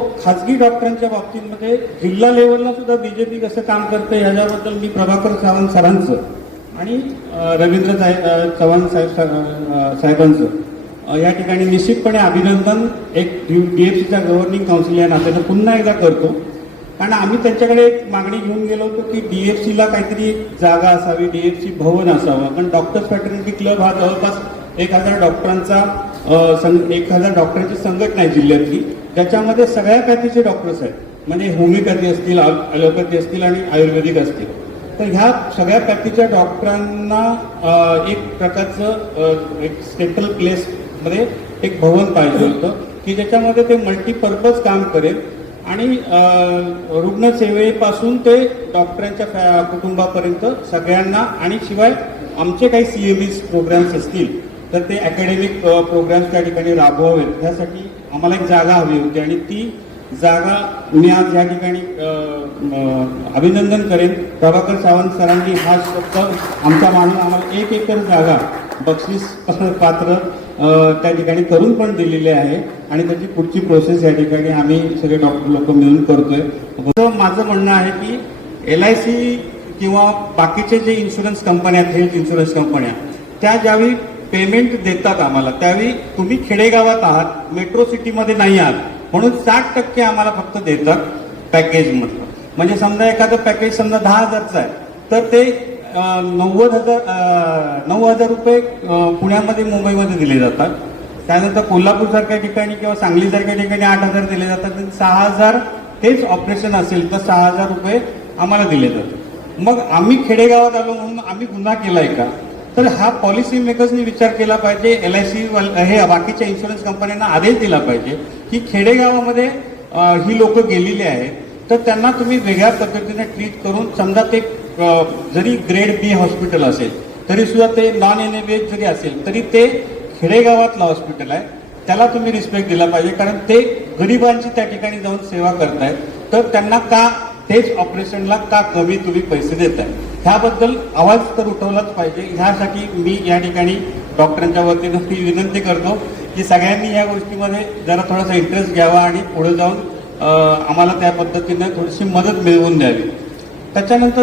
खाजगी डॉक्टरांच्या बाबतीमध्ये जिल्हा लेवलला सुद्धा बीजेपी कसं काम करते याच्याबद्दल मी प्रभाकर सावंत सरांचं आणि रवींद्र चव्हाण साहेबांचं या ठिकाणी निश्चितपणे अभिनंदन एक डीएफसीच्या गव्हर्निंग काउन्सिल या नात्यानं पुन्हा एकदा करतो. कारण आम्ही त्यांच्याकडे एक मागणी घेऊन गेलो होतो की डीएफसीला काहीतरी जागा असावी, डीएफसी भवन असावं. कारण डॉक्टर्स फॅटर्निटी क्लब हा जवळपास 1000 डॉक्टरांचा 1000 डॉक्टरांची संघटना आहे जिल्ह्यातली, ज्याच्यामध्ये सगळ्या पॅथीचे डॉक्टर्स आहेत. म्हणजे होमिओपॅथी असतील, ॲलोपॅथी असतील आणि आयुर्वेदिक असतील. तर ह्या सगळ्या पॅथीच्या डॉक्टरांना एक प्रकारचं एक सेंट्रल प्लेसमध्ये एक भवन पाहिजे होतं की ज्याच्यामध्ये ते मल्टीपर्पज काम करेल आणि रुग्णसेवेपासून ते डॉक्टरांच्या कुटुंबापर्यंत सगळ्यांना, आणि शिवाय आमचे काही CMEs प्रोग्राम्स असतील तर ते अकॅडमिक प्रोग्राम्स त्या ठिकाणी राबवावेत. यासाठी आम्हाला एक जागा हवी होती आणि ती जागा मी आज या ठिकाणी अभिनंदन करेन. प्रभाकर सावंत सरांनी हा शब्द आमचा मानून आम्हाला 1 एकर जागा बक्षीस पात्र त्या ठिकाणी करून पण दिलेली आहे आणि त्याची पुढची प्रोसेस या ठिकाणी आम्ही सगळे डॉक्टर लोक मिळून करतोय. माझं म्हणणं आहे की LIC किंवा बाकीचे जे इन्शुरन्स कंपन्या आहेत, हेल्थ इन्शुरन्स कंपन्या, त्या ज्यावेळी पेमेंट देतात आम्हाला त्यावेळी तुम्ही खेडेगावात आहात, मेट्रो सिटीमध्ये नाही आहात, म्हणून 60% आम्हाला फक्त देतात पॅकेजमधलं. म्हणजे समजा एखादं पॅकेज समजा 10,000चं आहे तर ते 9,000 रुपये पुण्यामध्ये, मुंबईमध्ये दिले जातात. त्यानंतर कोल्हापूरसारख्या ठिकाणी किंवा सांगलीसारख्या ठिकाणी 8,000 दिले जातात. 6,000 तेच ऑपरेशन असेल तर 6,000 रुपये आम्हाला दिले जातात. मग आम्ही खेडेगावात आलो म्हणून आम्ही गुन्हा केलाय का? तर हा पॉलिसी मेकर्सनी विचार केला पाहिजे. LIC हे बाकीच्या इन्शुरन्स कंपन्यांना आदेश दिला पाहिजे की खेडेगावामध्ये ही लोक गेलेली आहेत तर त्यांना तुम्ही वेगळ्या पद्धतीने ट्रीट करून, समजा ते जरी ग्रेड B हॉस्पिटल असेल तरी सुद्धा ते नॉन NABH जरी असेल तरी ते खेडेगावातलं हॉस्पिटल आहे, त्याला तुम्ही रिस्पेक्ट दिला पाहिजे. कारण ते गरिबांची त्या ठिकाणी जाऊन सेवा करतायत, तर त्यांना का तेच ऑपरेशनला का कमी तुम्ही पैसे देताय? ह्याबद्दल आवाज तर उठवलाच पाहिजे. ह्यासाठी मी या ठिकाणी डॉक्टरांच्या वतीनं ही विनंती करतो की सगळ्यांनी या गोष्टीमध्ये जरा थोडासा इंटरेस्ट घ्यावा आणि पुढे जाऊन आम्हाला त्या पद्धतीने थोडीशी मदत मिळवून द्यावी. त्याच्यानंतर